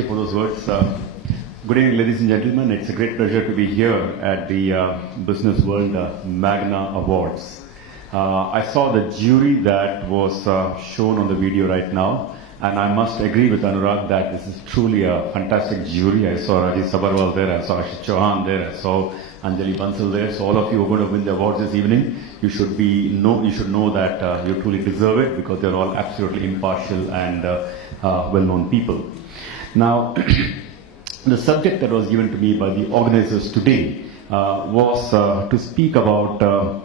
you for those words. Good evening, ladies and gentlemen. It's a great pleasure to be here at the Business World Magna Awards. I saw the jury that was shown on the video right now, and I must agree with Anurag that this is truly a fantastic jury. I saw Rajesh Sabarwal there, I saw Ashish Chauhan there, I saw Anjali Bansal there. So all of you are going to win the awards this evening. You should know that you truly deserve it because they're all absolutely impartial and well-known people. Now, the subject that was given to me by the organizers today was to speak about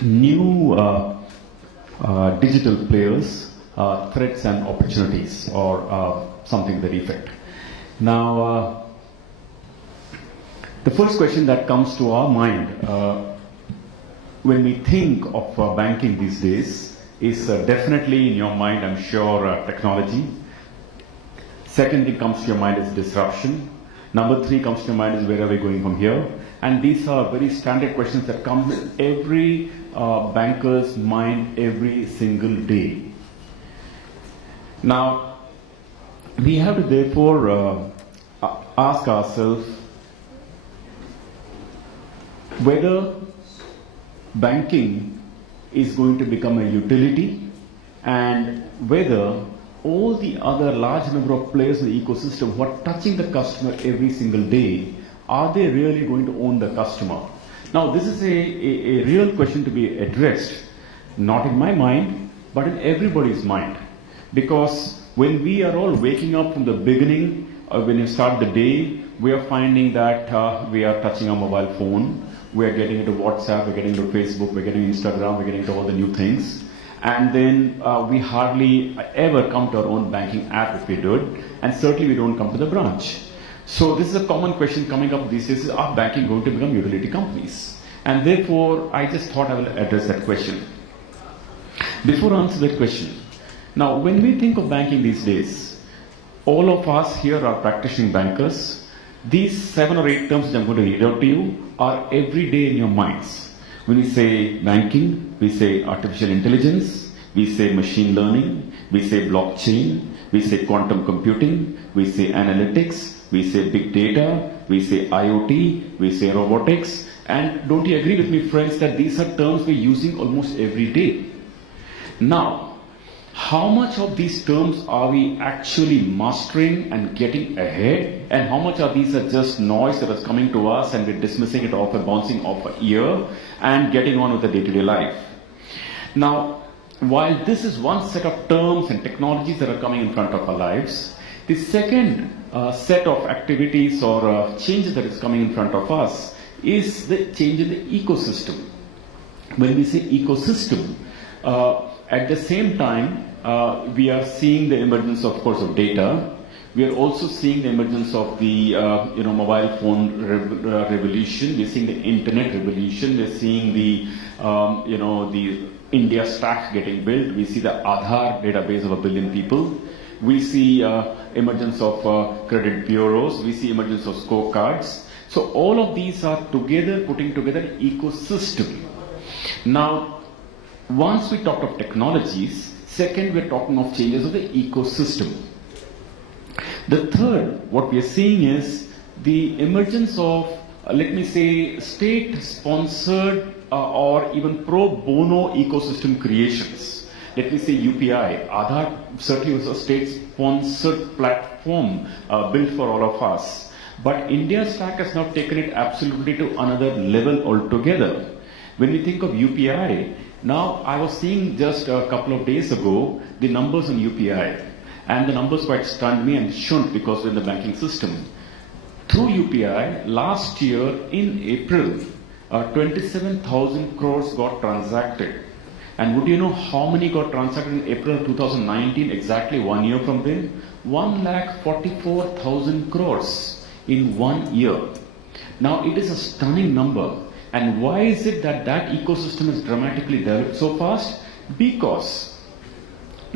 new digital players, threats and opportunities, or something to that effect. Now, the first question that comes to our mind when we think of banking these days is definitely in your mind, I'm sure, technology. Second thing comes to your mind is disruption. Number 3 comes to your mind is where are we going from here? And these are very standard questions that come in every banker's mind every single day. Now, we have to therefore ask ourselves whether banking is going to become a utility and whether all the other large number of players in the ecosystem who are touching the customer every single day, are they really going to own the customer? Now, this is a real question to be addressed, not in my mind, but in everybody's mind. Because when we are all waking up from the beginning, when you start the day, we are finding that we are touching our mobile phone, we are getting into WhatsApp, we're getting into Facebook, we're getting Instagram, we're getting into all the new things. And then we hardly ever come to our own banking app if we do it, and certainly we don't come to the branch. So this is a common question coming up these days, is are banking going to become utility companies? And therefore, I just thought I will address that question. Before I answer that question, now when we think of banking these days, all of us here are practicing bankers. These 7 or 8 terms that I'm going to read out to you are every day in your minds. When we say banking, we say artificial intelligence, we say machine learning, we say blockchain, we say quantum computing, we say analytics, we say big data, we say IoT, we say robotics. And don't you agree with me, friends, that these are terms we're using almost every day? Now, how much of these terms are we actually mastering and getting ahead, and how much of these are just noise that is coming to us and we're dismissing it off and bouncing off our ear and getting on with the day-to-day life? Now, while this is one set of terms and technologies that are coming in front of our lives, the second set of activities or changes that is coming in front of us is the change in the ecosystem. When we say ecosystem, at the same time, we are seeing the emergence, of course, of data. We are also seeing the emergence of the mobile phone revolution. We're seeing the internet revolution. We're seeing the the India stack getting built. We see the Aadhaar database of 1 billion people. We see emergence of credit bureaus. We see emergence of scorecards. So all of these are together putting together an ecosystem. Now, once we talked of technologies, second we're talking of changes of the ecosystem. The third, what we are seeing is the emergence of, let me say, state-sponsored or even pro bono ecosystem creations. Let me say UPI. Aadhaar certainly was a state-sponsored platform built for all of us. But India Stack has now taken it absolutely to another level altogether. When we think of UPI, now I was seeing just a couple of days ago the numbers on UPI, and the numbers quite stunned me and shouldn't because we're in the banking system. Through UPI, last year in April, 27,000 crores got transacted. And would you know how many got transacted in April 2019, exactly 1 year from then? 1,44,000 crores in 1 year. Now it is a stunning number. And why is it that that ecosystem is dramatically developed so fast? Because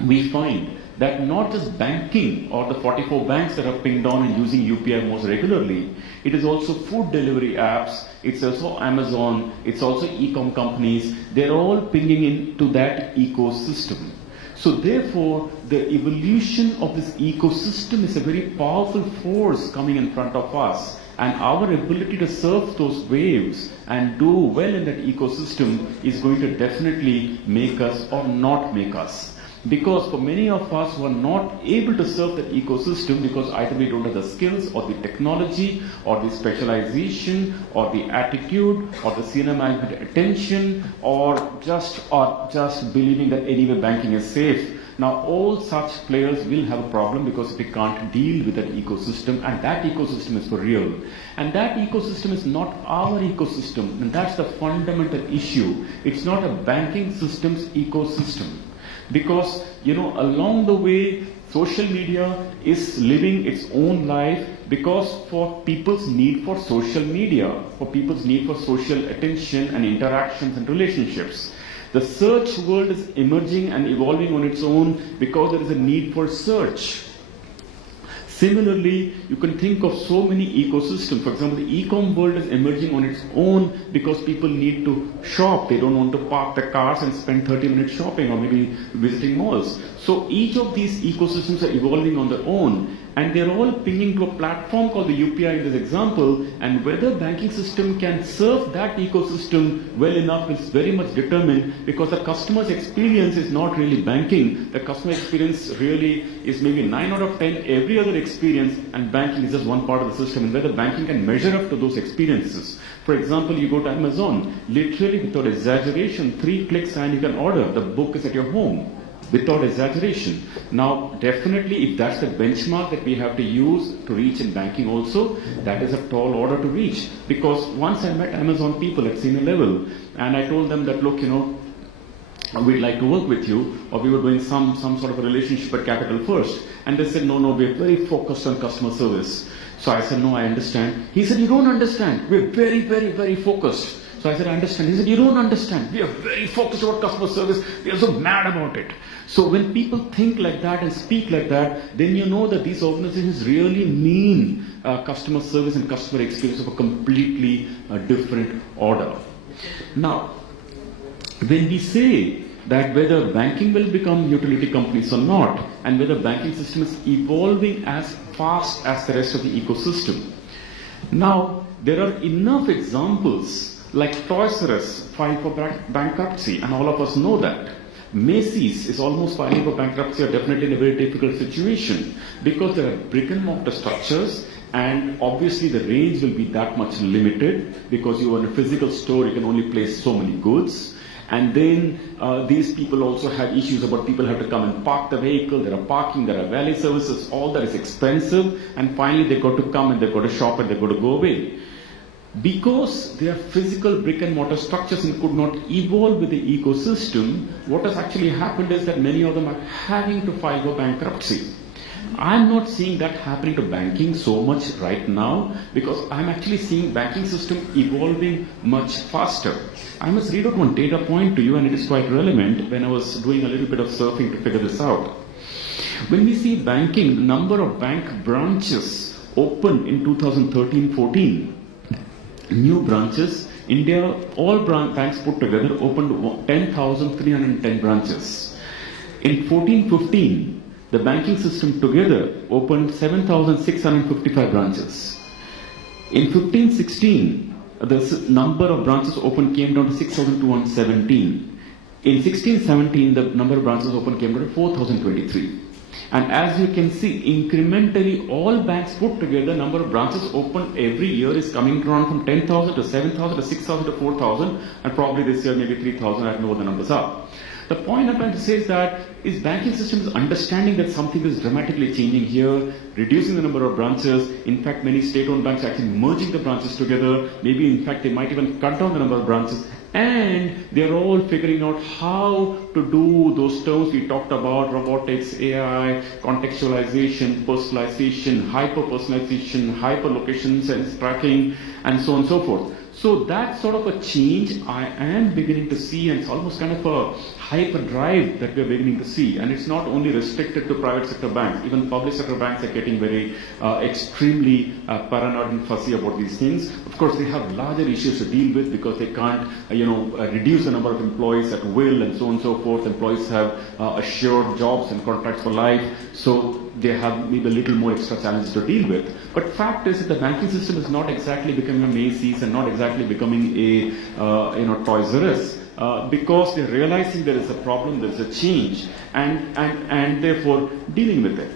we find that not just banking or the 44 banks that are pinged on and using UPI most regularly, it is also food delivery apps, it's also Amazon, it's also e-com companies, they're all pinging into that ecosystem. So therefore, the evolution of this ecosystem is a very powerful force coming in front of us. And our ability to surf those waves and do well in that ecosystem is going to definitely make us or not make us. Because for many of us who are not able to serve that ecosystem because either we don't have the skills or the technology or the specialization or the attitude or the senior management attention or just believing that anyway banking is safe. Now all such players will have a problem because we can't deal with that ecosystem, and that ecosystem is for real. And that ecosystem is not our ecosystem, and that's the fundamental issue. It's not a banking system's ecosystem. Because, along the way, social media is living its own life because for people's need for social media, for people's need for social attention and interactions and relationships. The search world is emerging and evolving on its own because there is a need for search. Similarly, you can think of so many ecosystems. For example, the e-com world is emerging on its own because people need to shop. They don't want to park their cars and spend 30 minutes shopping or maybe visiting malls. So each of these ecosystems are evolving on their own, and they're all pinging to a platform called the UPI in this example, and whether banking system can serve that ecosystem well enough is very much determined because the customer's experience is not really banking. The customer experience really is maybe 9 out of 10 every other experience, and banking is just one part of the system, and whether banking can measure up to those experiences. For example, you go to Amazon, literally without exaggeration, 3 clicks and you can order. The book is at your home. Without exaggeration. Now, definitely, if that's the benchmark that we have to use to reach in banking also, that is a tall order to reach. Because once I met Amazon people at senior level, and I told them that, look, we'd like to work with you, or we were doing some sort of a relationship at Capital First. And they said, no, we're very focused on customer service. So I said, no, I understand. He said, you don't understand. We're very, very, very focused. So I said, I understand. He said, you don't understand. We are very focused about customer service. We are so mad about it. So when people think like that and speak like that, then you know that these organizations really mean customer service and customer experience of a completely different order. Now, when we say that whether banking will become utility companies or not, and whether banking system is evolving as fast as the rest of the ecosystem. Now, there are enough examples like Toys R Us filed for bankruptcy, and all of us know that. Macy's is almost filing for bankruptcy, or definitely in a very difficult situation, because there are brick and mortar structures, and obviously the range will be that much limited, because you are in a physical store, you can only place so many goods. And then these people also have issues about people have to come and park the vehicle, there are parking, there are valet services, all that is expensive, and finally they got to come and they got to shop and they got to go away. Because they are physical brick and mortar structures and could not evolve with the ecosystem, what has actually happened is that many of them are having to file for bankruptcy. I'm not seeing that happening to banking so much right now, because I'm actually seeing banking system evolving much faster. I must read out one data point to you, and it is quite relevant when I was doing a little bit of surfing to figure this out. When we see banking, the number of bank branches opened in 2013-14, new branches, India, all banks put together opened 10,310 branches. In 14-15, the banking system together opened 7,655 branches. In 15-16, the number of branches opened came down to 6,217. In 16-17, the number of branches opened came down to 4,023. And as you can see, incrementally, all banks put together, number of branches opened every year is coming down from 10,000 to 7,000 to 6,000 to 4,000, and probably this year maybe 3,000, I don't know what the numbers are. The point I'm trying to say is banking systems understanding that something is dramatically changing here, reducing the number of branches. In fact, many state-owned banks are actually merging the branches together. Maybe, in fact, they might even cut down the number of branches. And they're all figuring out how to do those terms we talked about: robotics, AI, contextualization, personalization, hyper-personalization, hyper-location sense tracking, and so on and so forth. So that sort of a change I am beginning to see, and it's almost kind of a hyperdrive that we're beginning to see. And it's not only restricted to private sector banks, even public sector banks are getting very extremely paranoid and fussy about these things. Of course, they have larger issues to deal with because they can't, reduce the number of employees at will and so on and so forth. Employees have assured jobs and contracts for life, so they have maybe a little more extra challenges to deal with. But fact is that the banking system is not exactly becoming a Macy's and not exactly becoming a Toys R Us. Because they're realizing there is a problem, there is a change, and therefore dealing with it.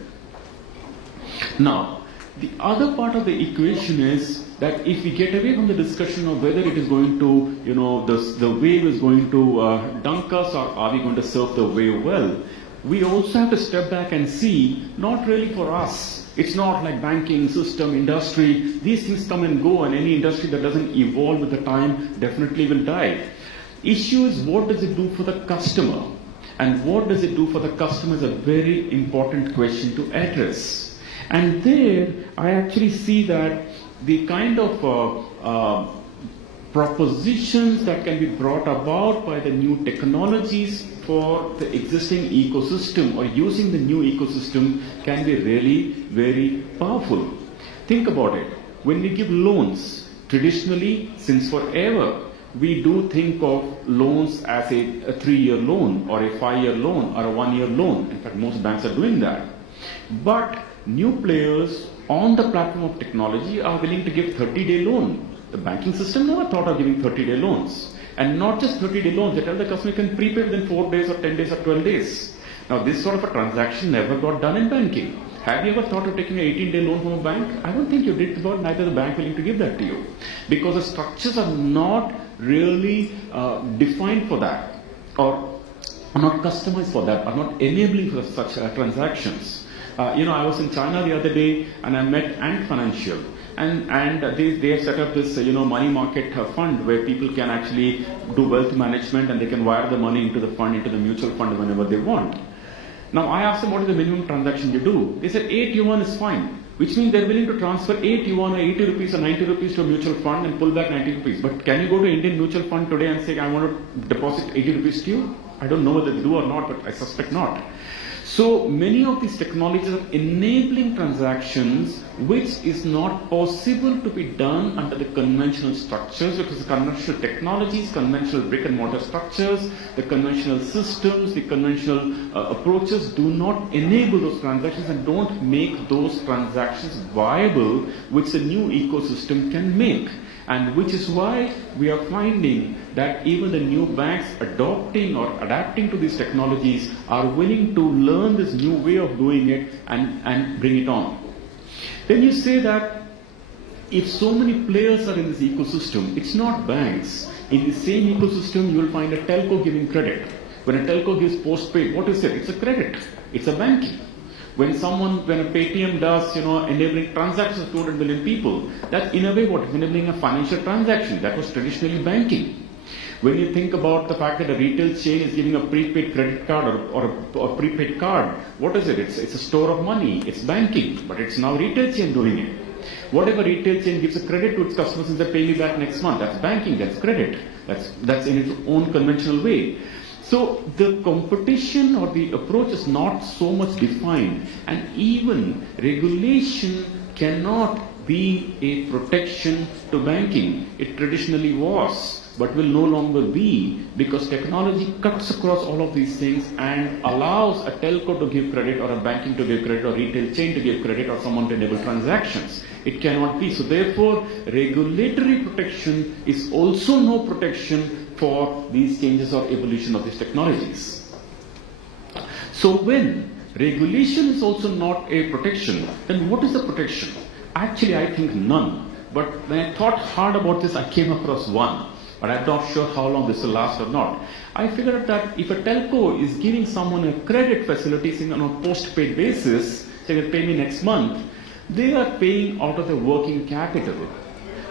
Now, the other part of the equation is that if we get away from the discussion of whether it is going to, the wave is going to dunk us, or are we going to surf the wave well, we also have to step back and see, not really for us. It's not like banking, system, industry. These things come and go, and any industry that doesn't evolve with the time definitely will die. Issue is, what does it do for the customer? And what does it do for the customer is a very important question to address. And there, I actually see that the kind of propositions that can be brought about by the new technologies for the existing ecosystem or using the new ecosystem can be really very powerful. Think about it. When we give loans, traditionally, since forever, we do think of loans as a 3-year loan or a 5-year loan or a 1-year loan. In fact, most banks are doing that. But new players on the platform of technology are willing to give 30-day loan. The banking system never thought of giving 30-day loans. And not just 30-day loans, they tell the customer can prepay within 4 days or 10 days or 12 days. Now, this sort of a transaction never got done in banking. Have you ever thought of taking an 18-day loan from a bank? I don't think you did, but neither the bank willing to give that to you. Because the structures are not really defined for that, or are not customized for that, are not enabling for such transactions. I was in China the other day and I met Ant Financial. And they have set up this money market fund where people can actually do wealth management and they can wire the money into the fund, into the mutual fund whenever they want. Now I asked them, what is the minimum transaction you do? They said 8 yuan is fine, which means they're willing to transfer 8 yuan or 80 rupees or 90 rupees to a mutual fund and pull back 90 rupees. But can you go to Indian mutual fund today and say, I want to deposit 80 rupees to you? I don't know whether they do or not, but I suspect not. So many of these technologies are enabling transactions which is not possible to be done under the conventional structures, because the conventional technologies, conventional brick and mortar structures, the conventional systems, the conventional approaches do not enable those transactions and don't make those transactions viable, which the new ecosystem can make. And which is why we are finding that even the new banks adopting or adapting to these technologies are willing to learn this new way of doing it and bring it on. Then you say that if so many players are in this ecosystem, it's not banks. In the same ecosystem, you will find a telco giving credit. When a telco gives postpaid, what is it? It's a credit. It's a banking. When a Paytm does, enabling transactions of 200 million people, that's in a way what is enabling a financial transaction. That was traditionally banking. When you think about the fact that a retail chain is giving a prepaid credit card or a prepaid card, what is it? It's a store of money. It's banking, but it's now retail chain doing it. Whatever retail chain gives a credit to its customers and they pay me back next month, that's banking, that's credit. That's in its own conventional way. So the competition or the approach is not so much defined, and even regulation cannot be a protection to banking. It traditionally was, but will no longer be, because technology cuts across all of these things and allows a telco to give credit or a banking to give credit or retail chain to give credit or someone to enable transactions. It cannot be. So therefore, regulatory protection is also no protection for these changes or evolution of these technologies. So when regulation is also not a protection, then what is the protection? Actually, I think none. But when I thought hard about this, I came across one. But I'm not sure how long this will last or not. I figured out that if a telco is giving someone a credit facility saying on a post-paid basis, saying pay me next month, they are paying out of their working capital.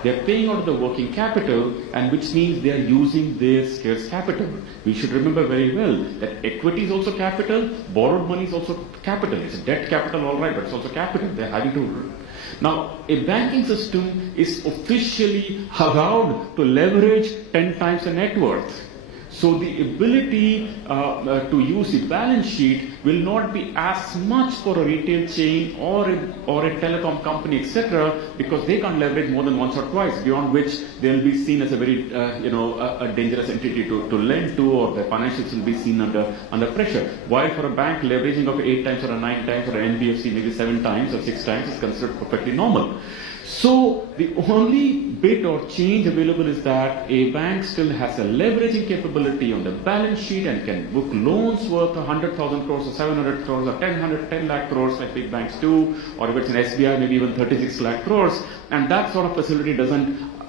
They are paying out of the working capital, and which means they are using their scarce capital. We should remember very well that equity is also capital, borrowed money is also capital. It's a debt capital, all right, but it's also capital. They're having to. Now, a banking system is officially allowed to leverage 10 times the net worth. So the ability to use the balance sheet will not be as much for a retail chain or a telecom company, etc., because they can't leverage more than once or twice, beyond which they will be seen as a very a dangerous entity to lend to, or their financials will be seen under pressure. While for a bank, leveraging of 8 times or 9 times, or an NBFC maybe 7 times or 6 times is considered perfectly normal. So the only bit or change available is that a bank still has a leveraging capability on the balance sheet and can book loans worth 100,000 crores or 700 crores or 10 lakh crores like big banks do, or if it's an SBI, maybe even 36 lakh crores. And that sort of facility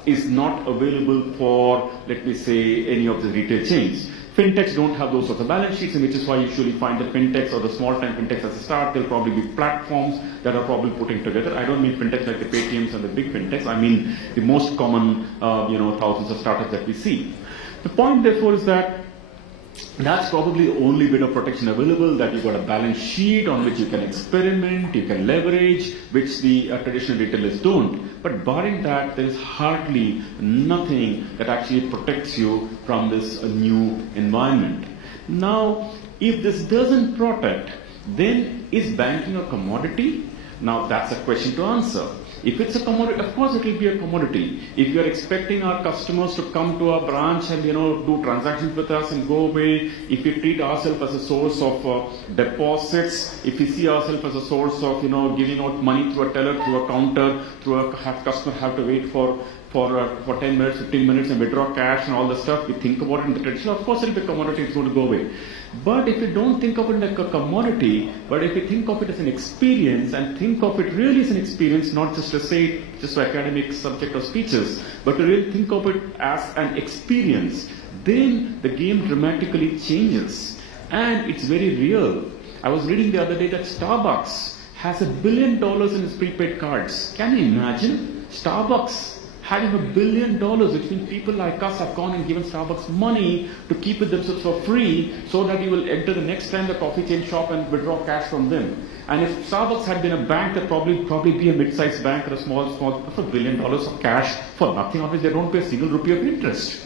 is not available for, let me say, any of the retail chains. Fintechs don't have those sorts of balance sheets, and which is why you usually find the fintechs or the small-time fintechs as a start. They'll probably be platforms that are probably putting together. I don't mean fintechs like the Paytms and the big fintechs. I mean the most common, thousands of startups that we see. The point, therefore, is that that's probably the only bit of protection available, that you've got a balance sheet on which you can experiment, you can leverage, which the traditional retailers don't. But barring that, there is hardly nothing that actually protects you from this new environment. Now, if this doesn't protect, then is banking a commodity? Now, that's a question to answer. If it's a commodity, of course it will be a commodity. If you are expecting our customers to come to our branch and do transactions with us and go away, if we treat ourselves as a source of deposits, if we see ourselves as a source of giving out money through a teller, through a counter, customer have to wait for 10 minutes, 15 minutes and withdraw cash and all the stuff, we think about it in the traditional, of course it will be a commodity, it's going to go away. But if you don't think of it like a commodity, but if you think of it as an experience, and think of it really as an experience, not just to say just for academic subject or speeches, but to really think of it as an experience, then the game dramatically changes. And it's very real. I was reading the other day that Starbucks has $1 billion in its prepaid cards. Can you imagine? Starbucks having $1 billion, which means people like us have gone and given Starbucks money to keep it themselves for free, so that you will enter the next time the coffee chain shop and withdraw cash from them. And if Starbucks had been a bank, that probably be a mid-sized bank or a small, for $1 billion of cash for nothing, obviously they don't pay a single rupee of interest.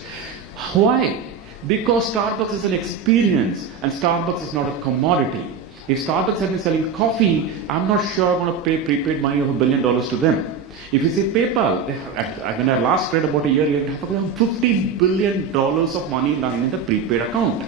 Why? Because Starbucks is an experience, and Starbucks is not a commodity. If Starbucks had been selling coffee, I'm not sure I'm going to pay prepaid money of $1 billion to them. If you see PayPal, when I last read about a year and a half ago, $50 billion of money lying in the prepaid account.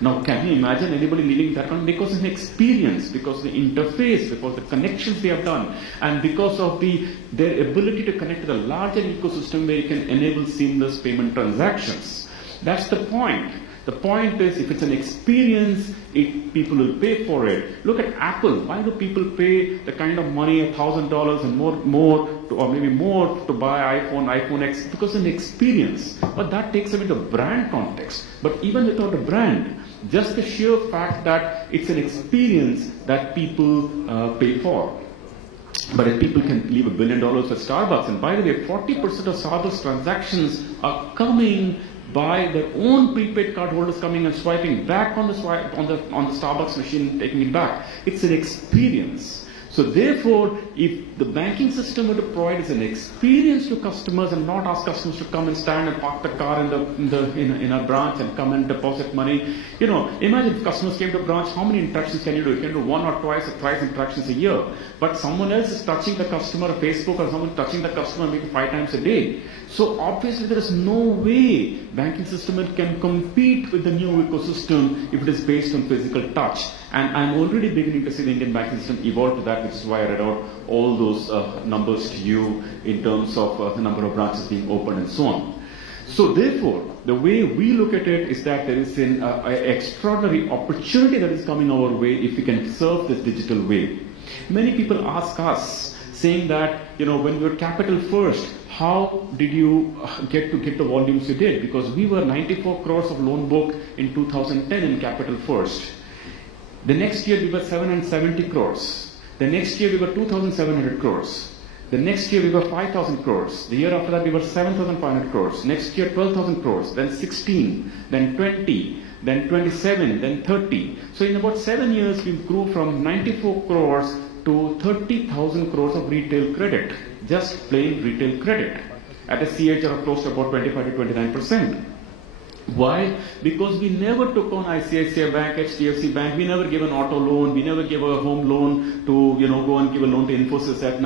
Now, can you imagine anybody leaving that account? Because of an experience, because of the interface, because of the connections they have done, and because of their ability to connect to the larger ecosystem where you can enable seamless payment transactions. That's the point. The point is, if it's an experience, people will pay for it. Look at Apple. Why do people pay the kind of money, $1,000 and more, or maybe more, to buy iPhone X? Because it's an experience. But that takes them into brand context. But even without a brand, just the sheer fact that it's an experience that people pay for. But if people can leave $1 billion at Starbucks, and by the way, 40% of Starbucks transactions are coming by their own prepaid card holders coming and swiping back on the Starbucks machine, taking it back. It's an experience. So therefore, if the banking system were to provide as an experience to customers and not ask customers to come and stand and park the car in a branch and come and deposit money, imagine if customers came to a branch, how many interactions can you do? You can do 1 or twice or thrice interactions a year. But someone else is touching the customer on Facebook, or someone touching the customer maybe 5 times a day. So obviously there is no way banking system can compete with the new ecosystem if it is based on physical touch. And I'm already beginning to see the Indian banking system evolve to that, which is why I read out all those numbers to you in terms of the number of branches being opened and so on. So therefore, the way we look at it is that there is an extraordinary opportunity that is coming our way if we can serve this digital way. Many people ask us, saying that, when we were capital first, how did you get the volumes you did? Because we were 94 crores of loan book in 2010 in capital first. The next year we were 770 crores. The next year we were 2,700 crores. The next year we were 5,000 crores. The year after that we were 7,500 crores. Next year 12,000 crores. Then 16, then 20, then 27, then 30. So in about 7 years we grew from 94 crores to 30,000 crores of retail credit. Just plain retail credit at a CAGR of close to about 25 to 29%. Why? Because we never took on ICICI Bank, IDFC Bank, we never gave an auto loan, we never gave a home loan to, go and give a loan to Infosys at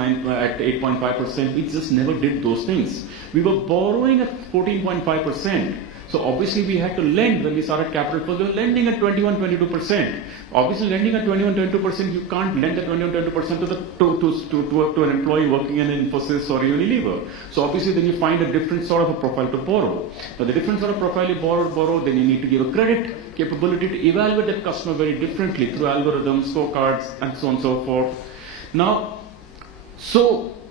8.5%. We just never did those things. We were borrowing at 14.5%. So obviously we had to lend when we started capital first. We were lending at 21, 22%. Obviously lending at 21, 22%, you can't lend at 21, 22% to an employee working in Infosys or Unilever. So obviously then you find a different sort of a profile to borrow. Now the different sort of profile you borrow, then you need to give a credit capability to evaluate that customer very differently through algorithms, scorecards, and so on and so forth. Now,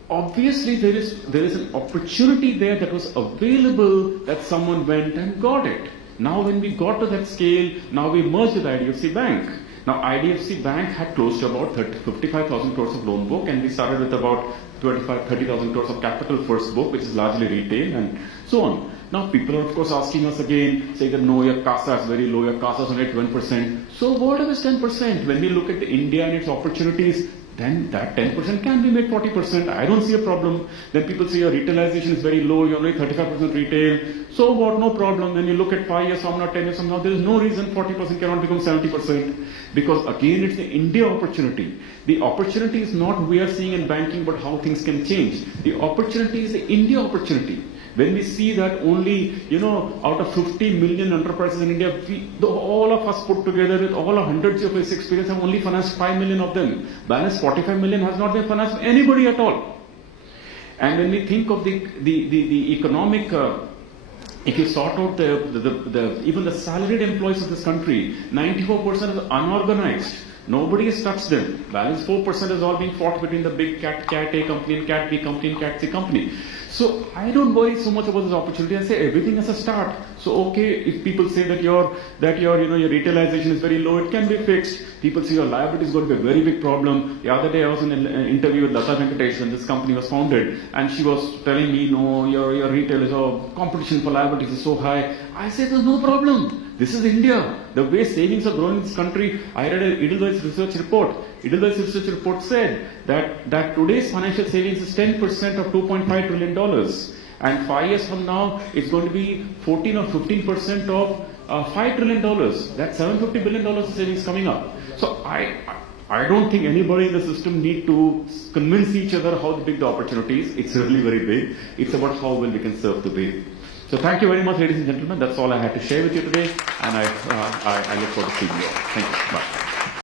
obviously there is an opportunity there that was available that someone went and got it. Now when we got to that scale, now we merged with IDFC Bank. Now IDFC Bank had close to about 55,000 crores of loan book, and we started with about 30,000 crores of capital first book, which is largely retail and so on. Now people are of course asking us again, saying that no, your CASA is very low, your CASA is only 1%. So what is 10%? When we look at India and its opportunities, then that 10% can be made 40%. I don't see a problem. Then people say your retailization is very low, you're only 35% retail. So what, no problem. When you look at 5 years from now, 10 years from now, there is no reason 40% cannot become 70%. Because again, it's the India opportunity. The opportunity is not we are seeing in banking, but how things can change. The opportunity is the India opportunity. When we see that only, out of 50 million enterprises in India, all of us put together with all our hundreds of years experience have only financed 5 million of them. Balance 45 million has not been financed by anybody at all. And when we think of the economic, if you sort out even the salaried employees of this country, 94% is unorganized. Nobody has touched them. Balance 4% is all being fought between the big cat A company and cat B company and cat C company. So I don't worry so much about this opportunity. I say everything has a start. So okay, if people say that your retailization is very low, it can be fixed. People say your liability is going to be a very big problem. The other day I was in an interview with Lata Venkatesh when this company was founded, and she was telling me, no, your retail is competition for liabilities is so high. I said there's no problem. This is India. The way savings are growing in this country, I read an Edelweiss research report. Edelweiss research report said that today's financial savings is 10% of $2.5 trillion. And 5 years from now, it's going to be 14 or 15% of $5 trillion. That's $750 billion of savings coming up. So I don't think anybody in the system need to convince each other how big the opportunity is. It's really very big. It's about how well we can serve the big. So thank you very much, ladies and gentlemen. That's all I had to share with you today, and I look forward to seeing you all. Thank you. Bye.